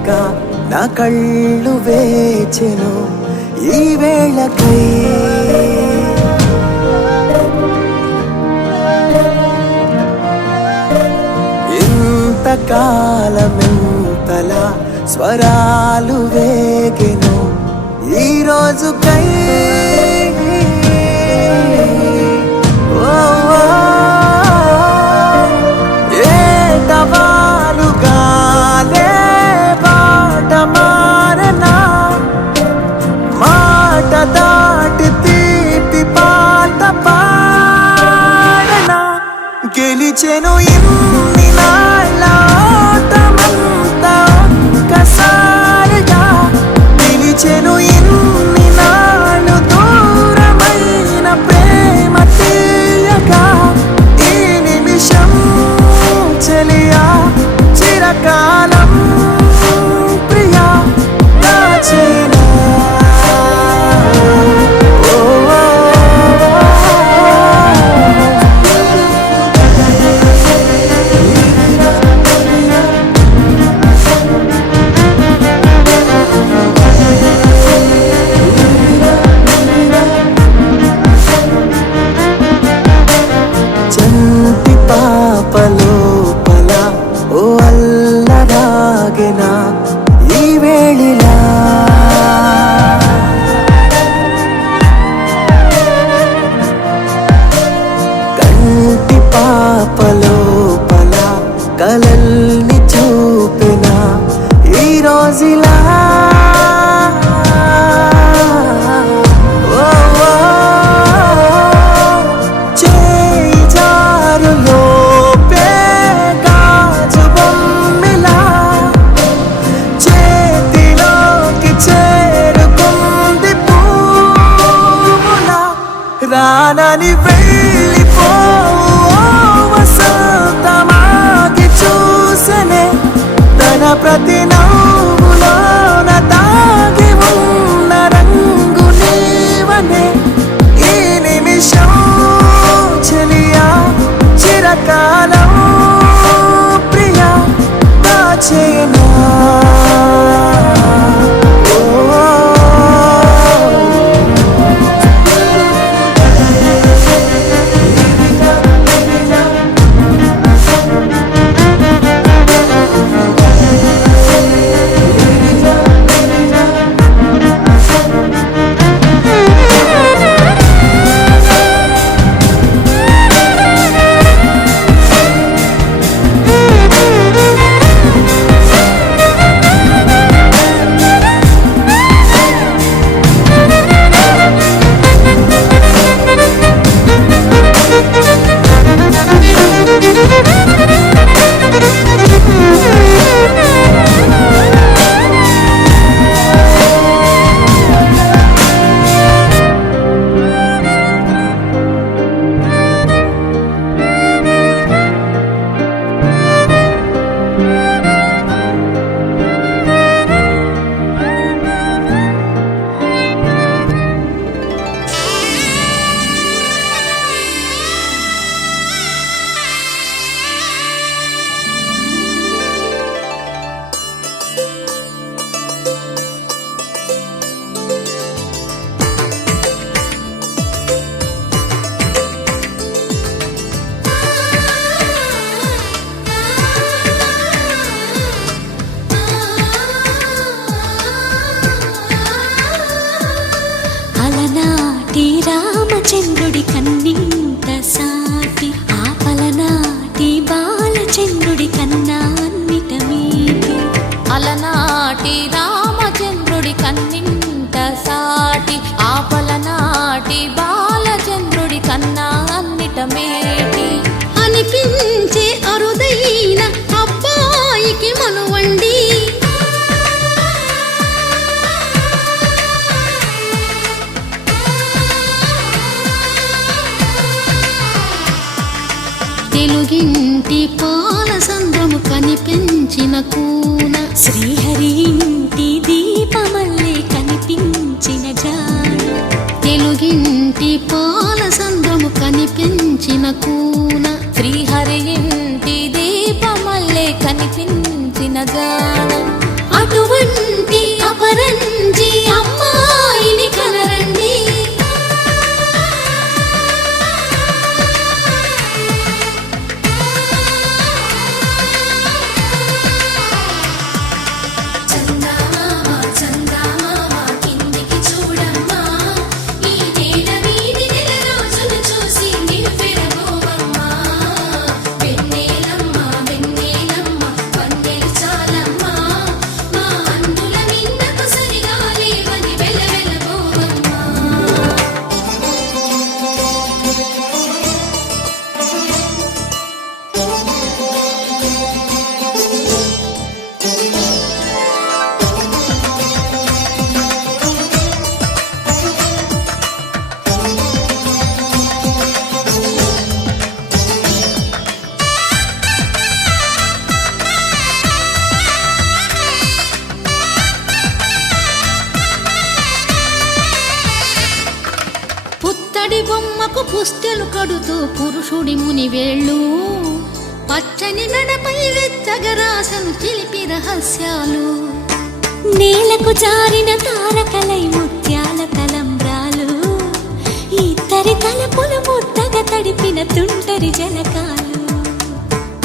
చూడగా నా కళ్ళు వేచెను ఈ వేళకై. ఇంతకాలమెంతలా స్వరాలు వేగెను ఈ రోజుకై. ఏటవాలుగాలే బాట మారనా, మాట దాటి తీపి పాట పాడనా. గెలిచెను ఇన్ని నాళ్ళ ఓటమంతా ఒక్కసారిగా, నిలిచెను ఇన్ని నాళ్ళు దూరమైన ప్రేమ తీయగా. ఈ నిమిషం చెలియా చిరకాలం ప్రియా దాచేనా. చంటి పాపలోపల ఓ అల్లరాగెనా ఈ వేళిలా. కంటి పాపలోపల కలల్ని చూపెనా ఈ రోజులా. రానని వెళ్ళిపోవు వసంతమాగి చూసనే, తన ప్రతి నవ్వులోన తాగి ఉన్న రంగు నీవనే. ఈ నిమిషం చెలియా చిరకాలం ప్రియా దాచేనా. రామచంద్రుడి కన్నింత సాటి, ఆపలనాటి బాలచంద్రుడి కన్నా అన్నిట మీటి. అలనాటి రామచంద్రుడి కన్నింత సాటి, ఆపలనాటి బాలచంద్రుడి కన్నా అన్నిట మేటి. అనిపించే అరుదైన అబ్బాయికి మనువండి, తెలుగింటి పాల సంద్రము కనిపించిన కూన, శ్రీహరి ఇంటి దీపమల్లే కనిపించిన జాడ. తెలుగింటి పాల సంద్రము కనిపించిన కూన, శ్రీహరి ఇంటి దీపమల్లే కనిపించిన జాడ. అటువంటి అపరంజి అమ్మాయిని కనరండి. చందమామ చందమామ కిందికి చూడమ్మా, ఈ నేల మీది నెల రోజులు చూసి నివ్వెరబోవమ్మా. వెన్నెలమ్మ వెన్నెలమ్మ వన్నెలు చాలమ్మా, మా అందుల మిన్నకు సరిగా లేవని వెలవెలబోవమ్మా. పుత్తడి బొమ్మకు పుస్తెలు కడుతూ పురుషుడి ముని వేళ్ళు, పచ్చని మెడపై వెచ్చగరాసను చిలిపి రహస్యాలు. నేలకు జారిన తారకలై ముత్యాల తలంబ్రాలు, ఇద్దరి తలపులు ముద్దగా తడిపిన తుంటరి జలకాలు.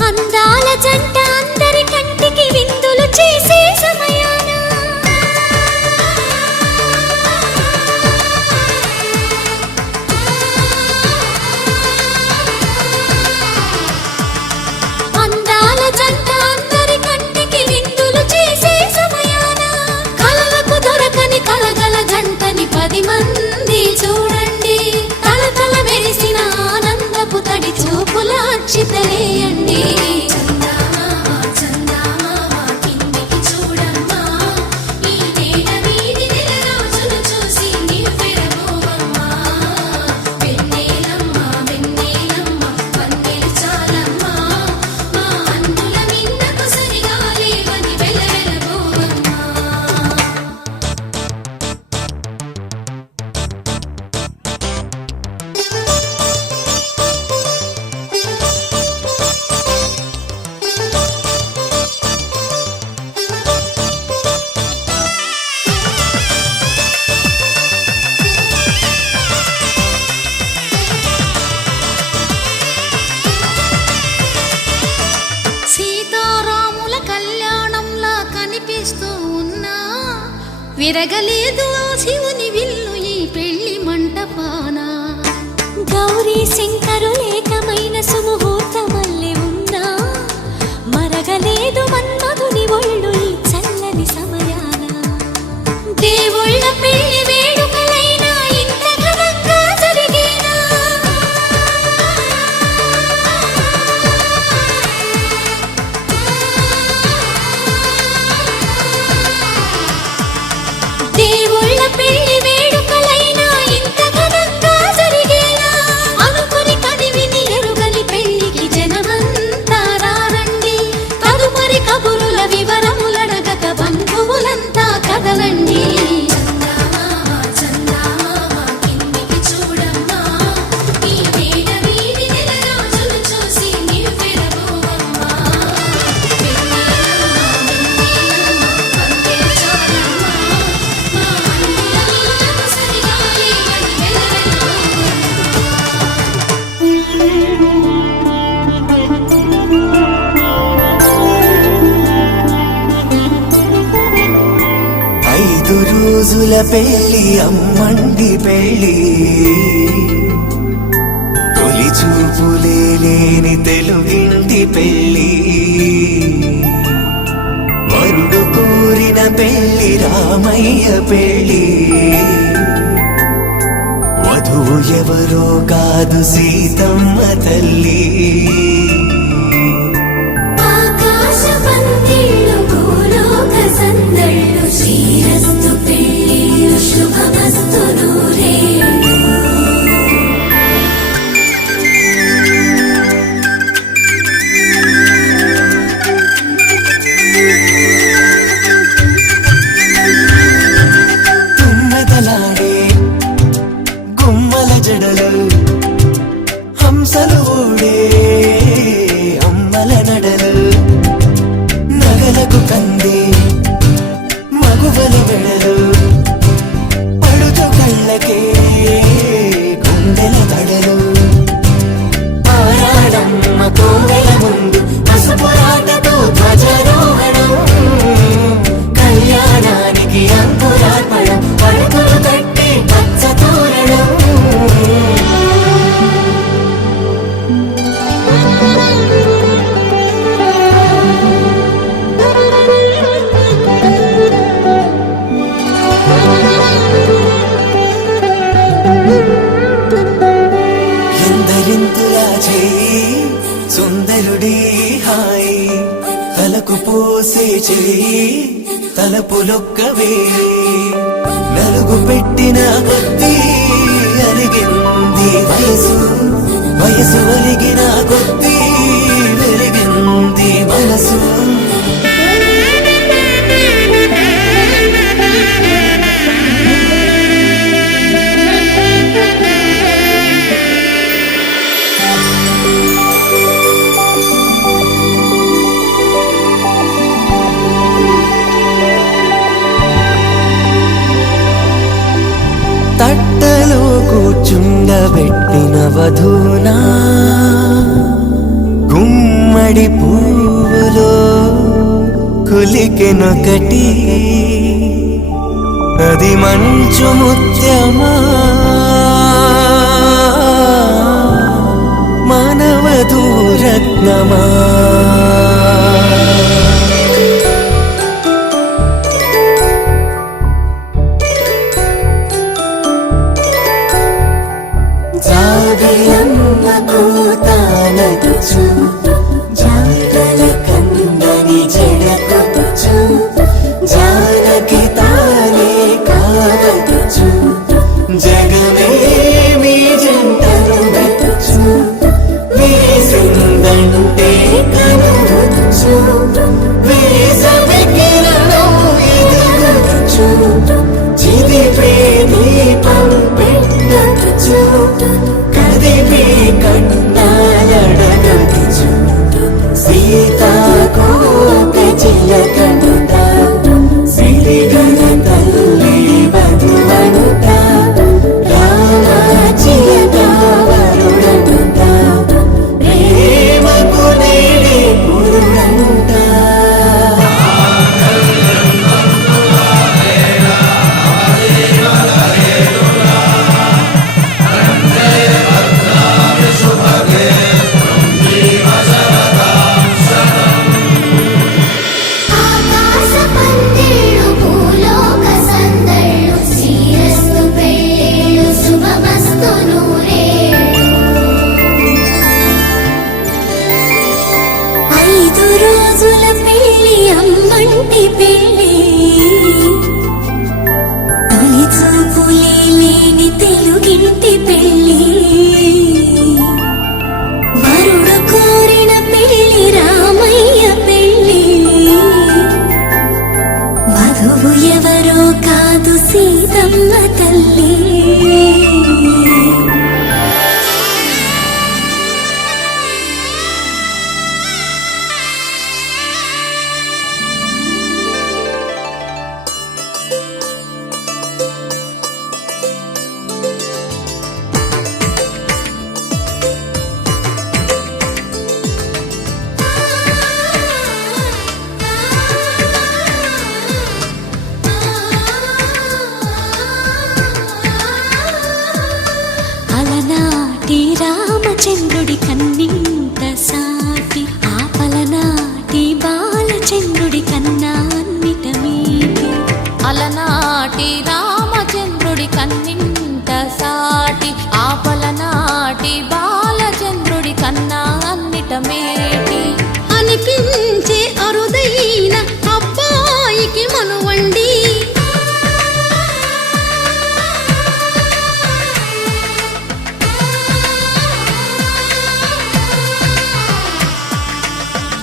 అందాల జంట అందరి కంటికి విందులు చేసే సమయాన అందాల జంట అందరి కంటికి విందులు చేసే సమయాన కలలకు దొరకని కలగల జంటని 10 మంది చూడండి. తలతల మెరిసిన ఆనందపు తడి చూపుల అక్షితలేయండి. చందమామ చందమామ కిందికి చూడమ్మా, ఈ నేల మీది నెల రోజులు చూసి నివ్వెరబోవమ్మా. వెన్నెలమ్మ వెన్నెలమ్మ వన్నెలు చాలమ్మా, మా అందుల మిన్నకు సరిగా లేవని వెలవెలబోవమ్మా. సీతారాముల కళ్యాణంలా కనిపిస్తూ ఉన్నా, విరగలేదు ఆ శివుని విల్లు ఈ పెళ్లి మంటపాన. గౌరీ శంకరులేకమైన సుముహూర్తమల్లె ఉన్నా, మరగలేదు మన్మధుని ఒళ్ళు ఈ చల్లని సమయాన. దేవుళ్ళ పెళ్లి వేడుకలైనా ఇంత ఘనంగా జరిగేనా? దేవుళ్ళ పెళ్లి వేడుకలైనా ఇంత ఘనంగా జరిగేనా? అనుకుని కదివిని ఎరుగని పెళ్లికి జనమంతా రారండి. తదుపరి కబురుల వివరములడగక బంధువులంతా కదలండి. చందమామ చందమామ కిందికి చూడమ్మా, ఈ నేల మీది నెల రోజులు చూసి నివ్వెరబోవమ్మా. వెన్నెలమ్మ వెన్నెలమ్మ వన్నెలు చాలమ్మా, మా అందుల మిన్నకు సరిగా లేవని వెలవెలబోవమ్మా. 5 రోజుల పెళ్లి అమ్మండి పెళ్లి, తొలి చూపులే లేని తెలుగింటి పెళ్లి. వరుడు కోరిన పెళ్లి రామయ్య పెళ్లి, వధువు ఎవరో కాదు సీతమ్మ తల్లి. ఆకాశ పందిళ్ళు భూలోక సందళ్ళు, శ్రీరస్తు పెళ్ళిళ్ళు శుభమస్తు నూరేళ్ళు. తుమ్మెదలాడే గుమ్మల జడలు హంసలు ఊడే తలపులొక్కవే నలుగు పెట్టిన కొద్దీ అలిగింది వయసు వయసు ఒలిగిన కొద్దీ వెలిగింది మనసు తట్టలో కూర్చుండబెట్టిన వధూనా గుమ్మడి పువ్వులో కులికెనొకటి అది మంచు ముత్యమా మానవధూరత్నమా జాబిలమ్మ కూతానదుచు జాడల కందని జడకొచ్చు జానకి తానే కావదుచు జగమే మీ జంటను వెతుచు వేసిందంటే కనువచ్చు వేసవి కిరణం ఎదుగుచు చిదిపే దీపం పెట్టచ్చు కదిపే కన్నాలడగచ్చు సీతాకోక చిలకనుట సిరిగన తల్లి వధువనుట రామాచియత వరుడనుట ప్రేమకు నేడే పురుడంట ఆకాశ పందిళ్ళు భూలోక సందళ్ళు శ్రీరస్తు పెళ్ళిళ్ళు శుభమస్తు నూరేళ్ళు 5 రోజుల పెళ్ళి అమ్మంటి పెళ్ళి తొలి చూపులే లేని తెలుగింటి పెళ్ళి వరుడు కోరిన పెళ్ళి రామయ్య పెళ్ళి వధువు ఎవరో కాదు సీతమ్మ తల్లి అలనాటి రామచంద్రుడి కన్నింత సాటి ఆపలనాటి బాలచంద్రుడి కన్నా అన్నిట మీటి అలనాటి రామచంద్రుడి కన్నింత సాటి ఆపలనాటి బాలచంద్రుడి కన్నా అన్నిట మేటి అనిపించే అరుదైన అబ్బాయికి మనువండి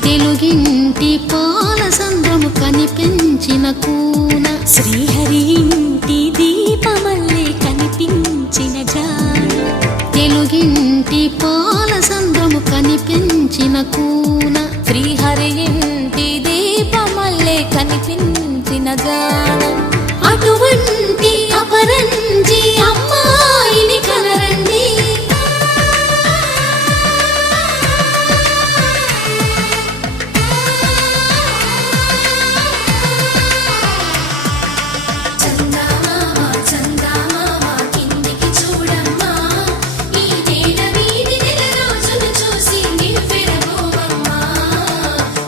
తెలుగింటి పాల సంద్రము కనిపించిన కూన శ్రీహరి ఇంటి దీపమల్లే కనిపించిన జాన తెలుగింటి పాల సంద్రము కనిపించిన కూన శ్రీహరి ఇంటి దీపమల్లే కనిపించిన జాన అటువంటి అపరంజి అమ్మాయిని కనరండి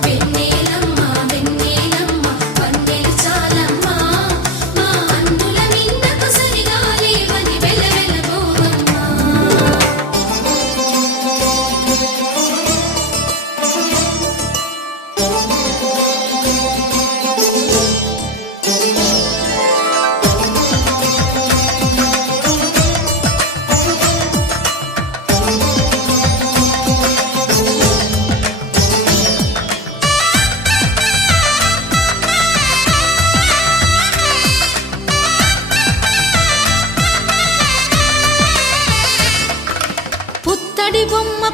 వెన్నెలమ్మ వెన్నెలమ్మ వన్నెలు చాలమ్మ మా అందుల నిన్నకు సరిగా లేవని వెల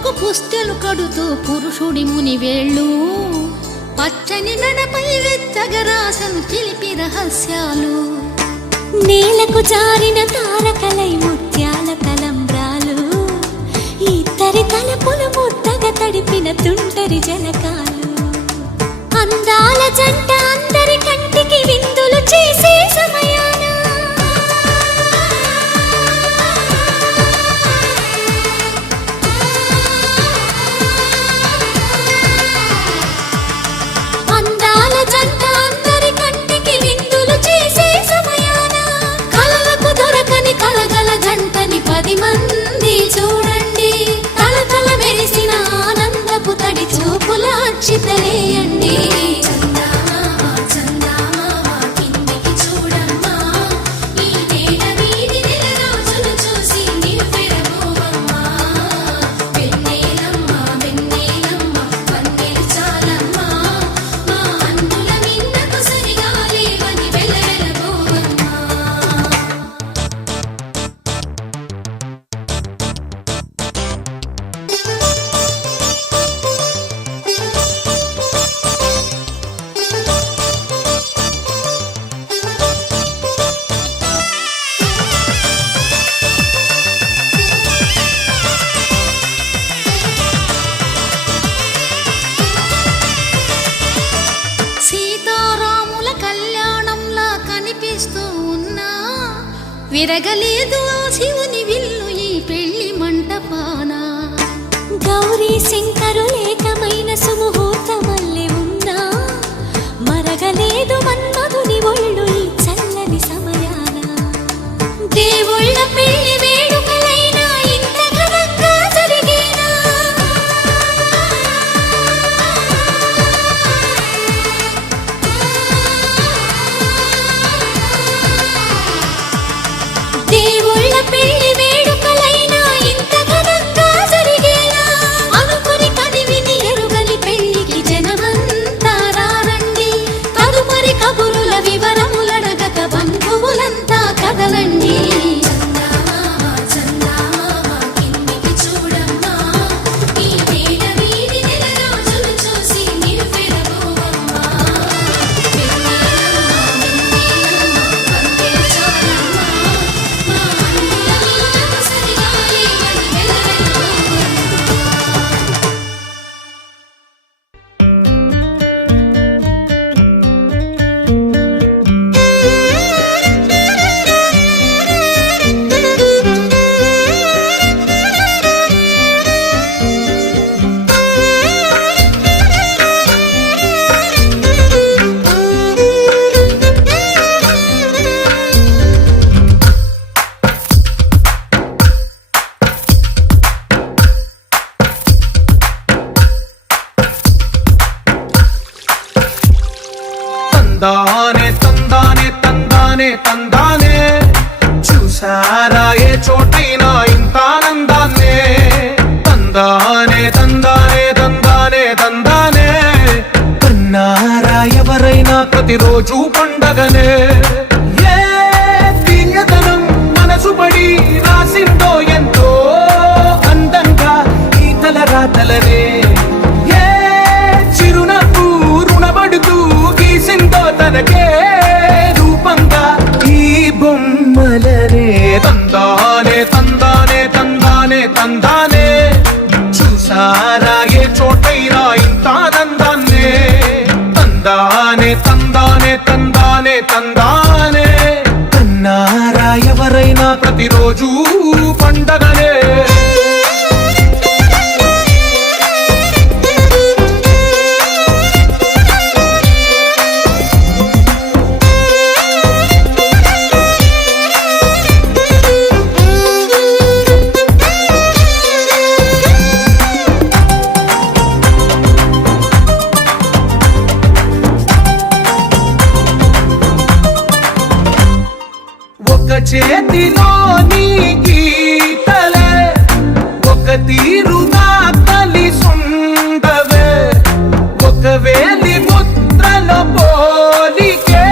బొమ్మకు పుస్తెలు కడుతూ పురుషుడి ముని వేళ్ళు పచ్చని మెడపై వెచ్చగరాసను చిలిపి రహస్యాలు నేలకు జారిన తారకలై ముత్యాల తలంబ్రాలు ఇద్దరి తలపులు ముద్దగా తడిపిన తుంటరి జలకాలు అందాల జంట అందరి కంటికి విందులు చేసే సమయాన అందాల జంట అందరి కంటికి విందులు చేసే సమయాన కలలకు దొరకని కలగల జంటని 10 మంది చూడండి తలతల మెరిసిన ఆనందపు తడి చూపుల అక్షితలేయండి సీతారాముల కళ్యాణంలా కనిపిస్తూ ఉన్నా విరగలేదు ఆ శివుని విల్లు ఈ పెళ్లి మంటపాన గౌరీ శంకరులేకమైన సుముహూర్తమల్లె ఉన్నా మరగలేదు మన్మధుని ఒళ్ళు ఈ చల్లని సమయాన దేవుళ్ళ పెళ్లి వేడుకలైనా ఇంత ఘనంగా జరిగేనా దేవుళ్ళ పెళ్లి వేడుకలైనా ఇంత ఘనంగా జరిగేనా అనుకుని కదివిని ఎరుగని పెళ్లికి జనమంతా రారండి తదుపరి కబురుల వివరములడగక బంధువులంతా కదలండి తందానే తందానే తందానే తందానే చూసారా ఏ చోటైనా ఇంత ఆనందాన్నే తందానే తందానే తందానే తందానే కన్నారా ఎవరైనా ప్రతిరోజు పండగనే ఏ తీయదనం మనసు పడి రాసిందో ఎంతో అందంగా ఈ తలరాతలనే ఏ చిరునవ్వు రుణపడుతూ గీసిందో తనకే రూపంగా ఈ బొమ్మలనే తందానే తందానే తందానే తందానే చూసారా ఏ చోటైనా ఇంత ఆనందాన్నే తందానే తందానే తందానే తందానే కన్నారా ఎవరైనా ప్రతిరోజు పండగనే ఒక చేతిలో నీ గీతలే ఒక తీరుగా కలిసుండవే ఒక వేలి ముద్రల పోలికే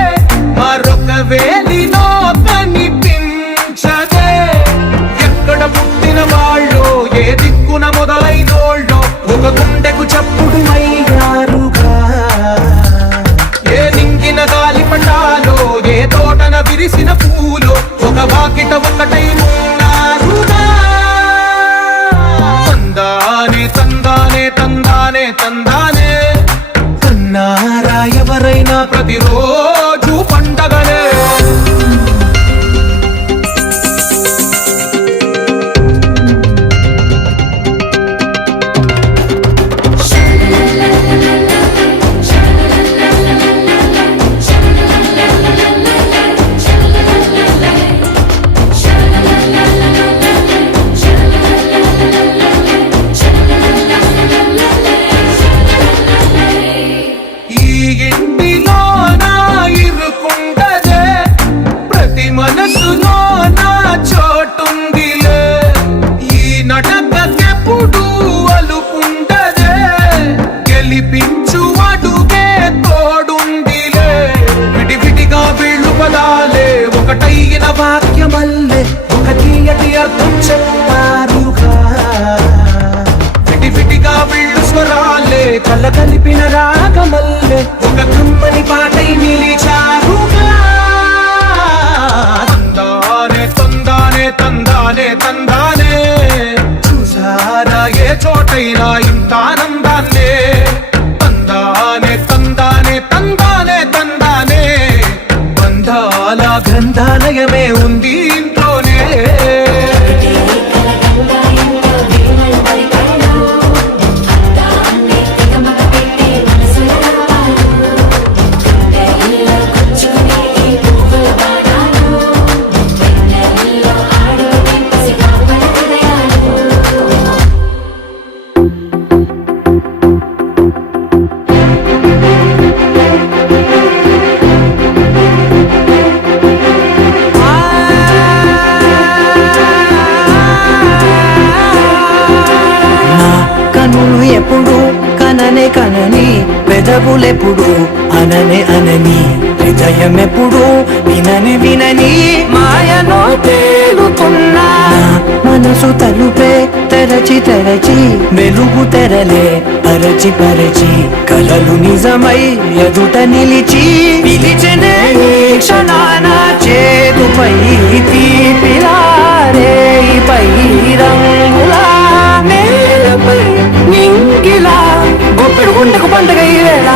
మరొక వేలిలో కనిపించదే ఎక్కడ పుట్టిన వాళ్ళు ఏ దిక్కున మొదలైనో మల్లె ఒక తీయటి అర్థం చెప్పారుగా విడివిడిగా వీళ్ళు స్వరాలే కల కలిపిన రాగమల్లె ఒక కమ్మని పాటై నిలిచారుగా తందానే తందానే తందానే తందానే చూసారా ఏ చోటైనా ఇంత ఆనందాన్నే తందానే తందానే తందానే తందానే బంధాల గ్రంథాలయమే ఉంది ఇంట్లోనే కనులు ఎప్పుడు కననే కనని పెదవులెప్పుడు అననే అనని హృదయం ఎప్పుడు వినని వినని మాయలో తేలుతున్నా మనసు తలుపే తెరచి తెరచి వెలుగు తెరలే పరచి పరచి కలలు నిజమై ఎదుట నిలిచి పిలిచనే ఈ క్షణాన చేతుపై తీపిలారే పై రంగులా నేలపై నింగిలా గొప్పెడు గుండెకు పండగ ఈ వేళ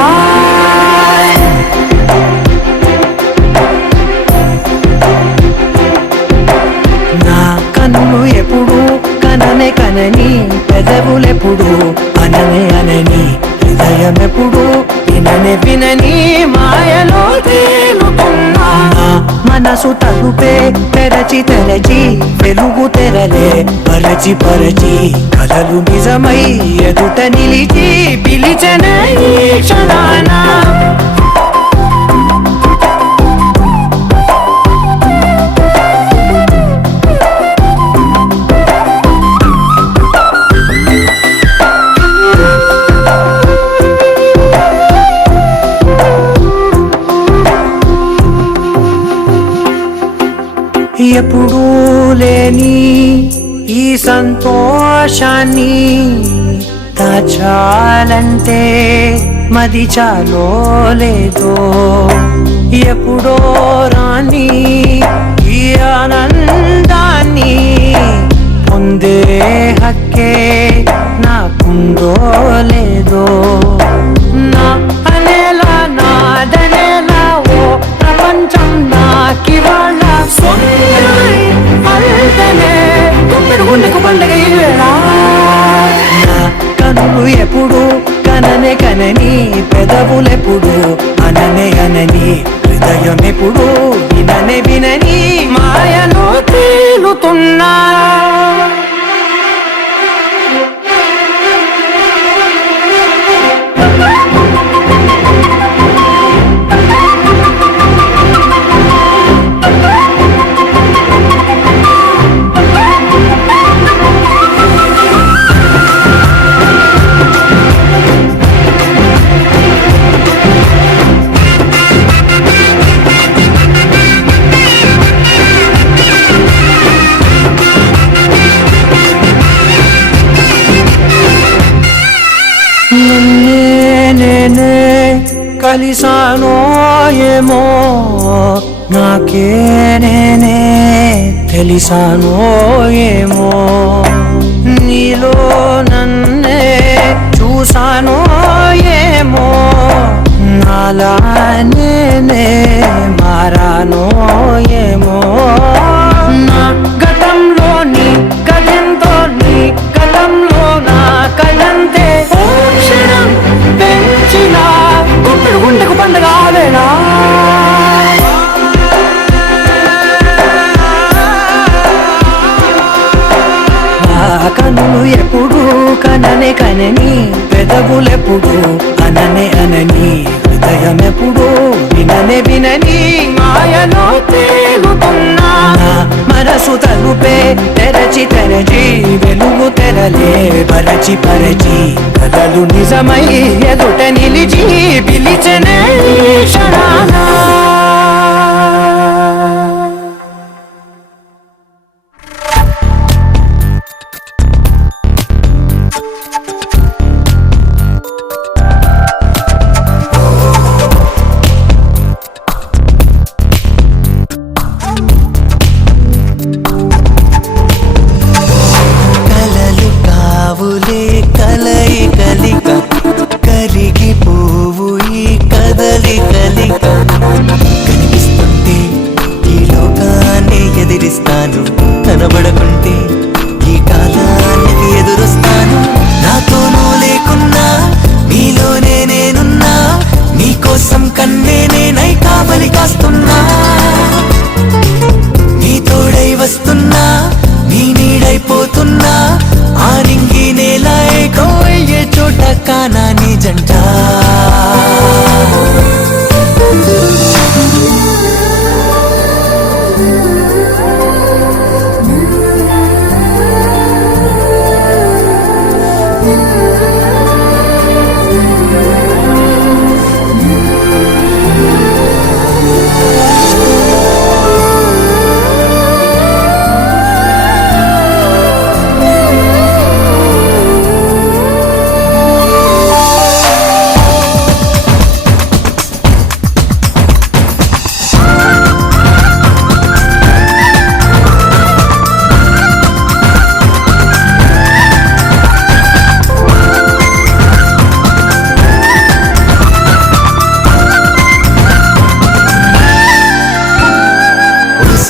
నా కన్నులు ఎప్పుడు కననే కనని పెదవులెప్పుడు అననే అనని హృదయం ఎప్పుడు విననే వినని మాయలో తేలుతున్నా మనసు తలుపే తెరచి తెరచి వెలుగు తెరలే పరచి పరచి కలలు నిజమై ఎదుట నిలిచి పిలిచనే ఈ క్షణాన ఎప్పుడూ లేని ఈ సంతోషాన్ని దాచాలంటే మది చాలో లేదో ఎప్పుడో రాని ఈ ఆనందాన్ని పొందే హక్కే నాకుందో లేదో నా అనేలా నాదనేలా ఓ ప్రపంచం నాకివాళ్ళ పండగ కనులు ఎప్పుడు కననే కనని పెదవులెప్పుడు అననే అనని హృదయం ఎప్పుడు విననే వినని మాయలో తేలుతున్నా కలిసానో ఏమో నాకే నేనే తెలిసానో ఏమో నీలో నన్నే చూసానో ఏమో నాలా నేనే మారానో ఏమో నా గతంలోని గతంతో నీ గతంలో నా కలంతే క్షణం పెంచిన గుండెకు పండగ ఆవేనా కనులు ఎప్పుడు కననే కనని పెదవులెప్పుడు అననే అనని హృదయం ఎప్పుడు విననే వినని మాయలో తేలుతున్నా మనసు తలుపే తెరచి తెరచి వెలుగు తెరలే పరచి పరచి కలలు నిజమై ఎదుట నిలిచి పిలిచనే క్షణాన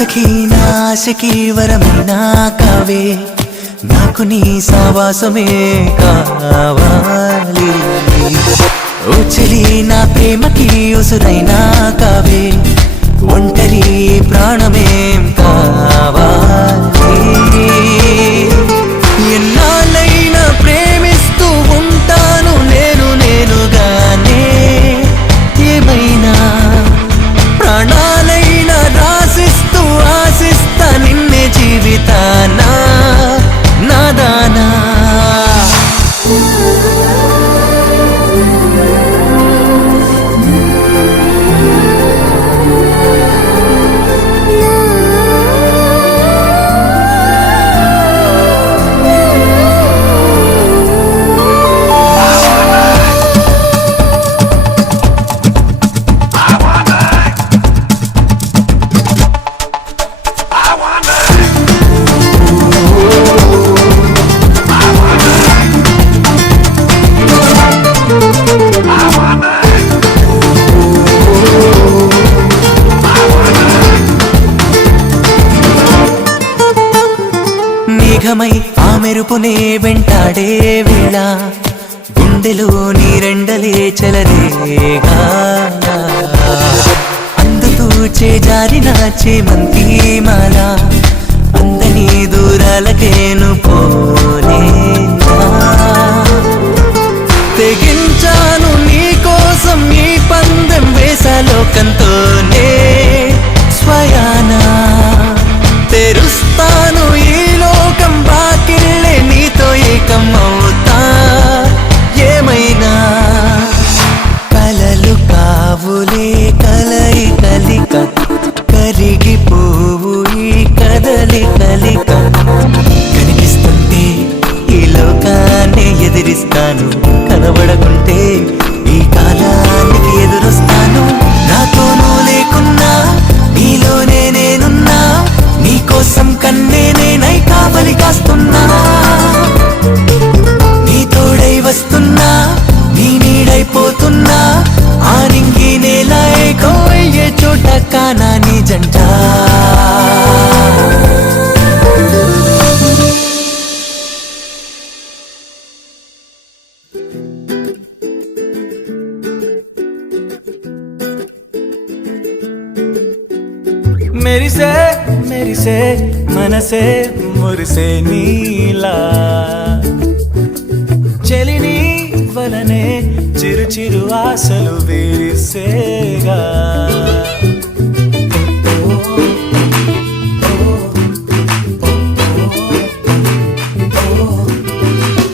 సఖీ నా ఆశకి వరమైనా కావే నాకు నీ సావాసమే కావాలి ఓ చెలి నా ప్రేమకి ఉసురైనా కావే ఒంటరి ప్రాణమేం కావాలి ఎన్నాళ్ళైనా ప్రేమిస్తూ ఉంటాను నేనుగానే ఏమైనా ప్రాణాలైనా రాసిస్తూ ఆశిస్తా నిన్నే జీవితానా నాదానా మేఘమై ఆ మెరుపునే వెంటాడే వేళ గుండెలో నీరెండలే చెలరేగా అందుతూ చేజారిన చేమంతి మాల అందని దూరాలకేను పోలేనా తెగించాను నీ కోసం ఈ పందెం వేసలోకంతోనే స్వయానా తెరుస్తాను ఈ లోకం బాకిళ్ళే నీతో ఏకం అవుతా ఏమైనా కలలు కావులే కలయి కలిక కరిగిపోవు ఈ కదలి కలిక కనిపిస్తుంటే ఈ లోకాన్ని ఎదిరిస్తాను కనబడకుంటే ఈ కాలానికి ఎదురొస్తాను నాతోనూ లేకున్నా నీలోనే నేనున్నా నీకోసం కన్నే నేనై కావలి కాస్తున్నా నీ తోడై వస్తున్నా నీ నీడైపోతున్నా ఆ నింగి నేల ఏకో అయ్యే చోట కానా నీ జంట మెరిసే మెరిసే మనసే మురిసే నీలా చెలిని వలనే చిరు చిరు ఆశలు విరిసేగా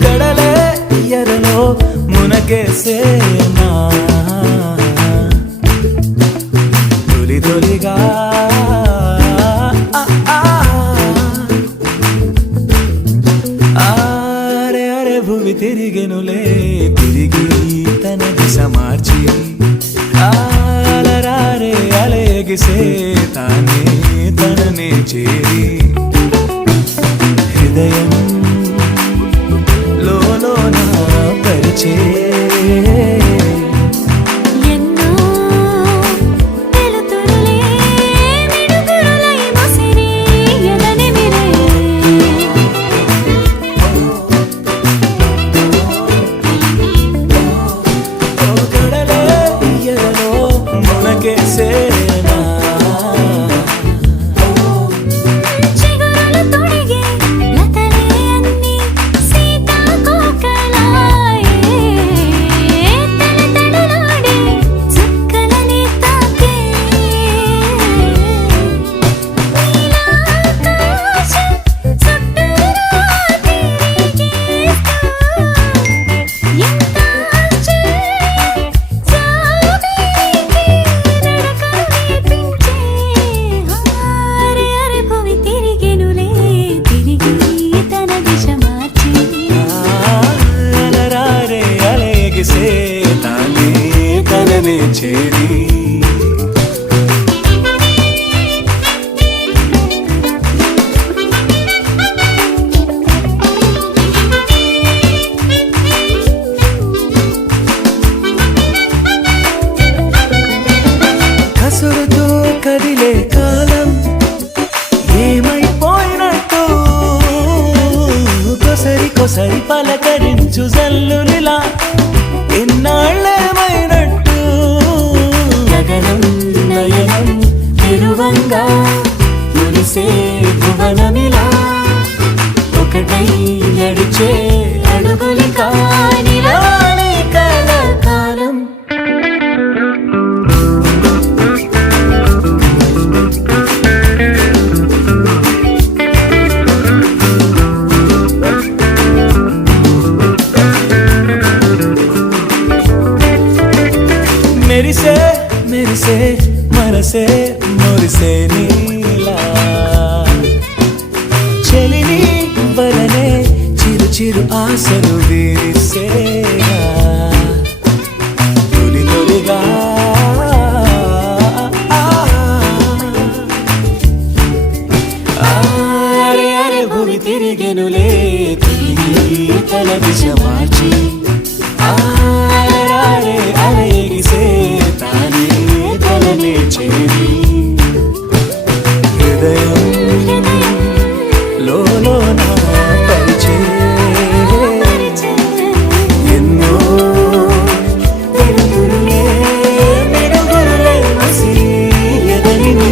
కడలే ఎరలో మునగేసేనా తొలి తొలిగా భూమి తిరిగెనులే తిరిగి తన దిశ మార్చి అలరారే అలయగిసే తానే తననే చేరి హృదయం లోన పరిచే చేరి కసురుతో కదిలే కాలం ఏమైపోయినట్టు కొసరి కొసరి పలకరించు జల్లులిలా ఎన్నాళ్ళేమైనట్టు గగనం నయనం తిరువంగా మురిసే భువనమిలా ఒకటై నడిచే అడుగులి కానిరాని కలకాలం మెరిసే మెరిసే మనసే మురిసే నీలా చెలిని వలనే చిరు చిరు ఆశలు వీరిసేగా తొలి తొలిగా అరే అరే భూమి తిరిగెనులే తిరిగి తల దిశ మార్చి అరే అలగిసే తానే తలనే చేరి హృదయం లోన పరిచే ఎన్నో వెలుగురులే మెరుగురులే మసి ఎదలిని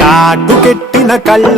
కాటు కెట్టిన కళ్ళ